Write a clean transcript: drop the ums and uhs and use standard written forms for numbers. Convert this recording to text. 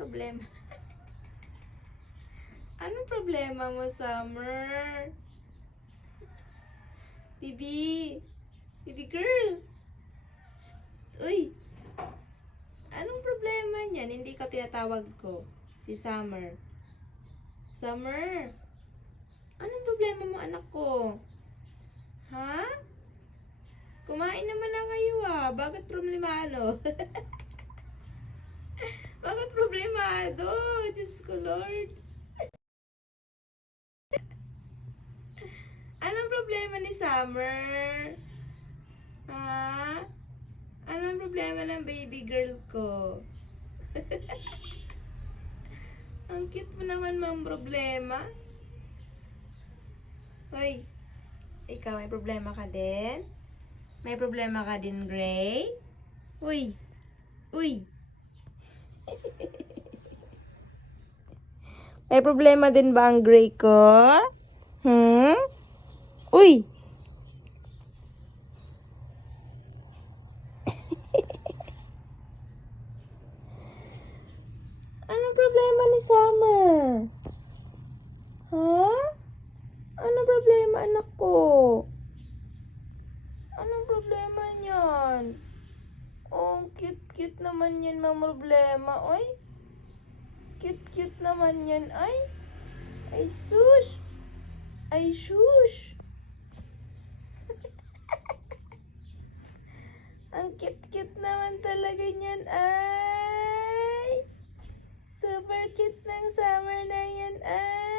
problema? Anong problema mo, Summer? Bibi! Bibi girl! Shh! Uy! Anong problema niyan? Hindi ka tinatawag ko. Si Summer. Summer! Anong problema mo, anak ko? Ha? Kumain naman na kayo Bakit problemado? Bakit problemado? Diyos ko, Lord. Anong problema ni Summer? Ha? Anong problema ng baby girl ko? Ang cute mo naman, ma'am, problema. Hoy, ikaw may problema ka din? May problema ka din, Gray? Uy! Uy! May problema din ba ang Gray ko? Uy! Anong problema ni Summer? Ha? Anong problema, anak ko? Anong problema niyan? Oh, cute-cute naman yan, mga problema. Oy, cute-cute naman yan. Ay, sus! Ay, sus! Ang cute-cute naman talaga niyan, ay! Super cute ng Summer na yan, ay!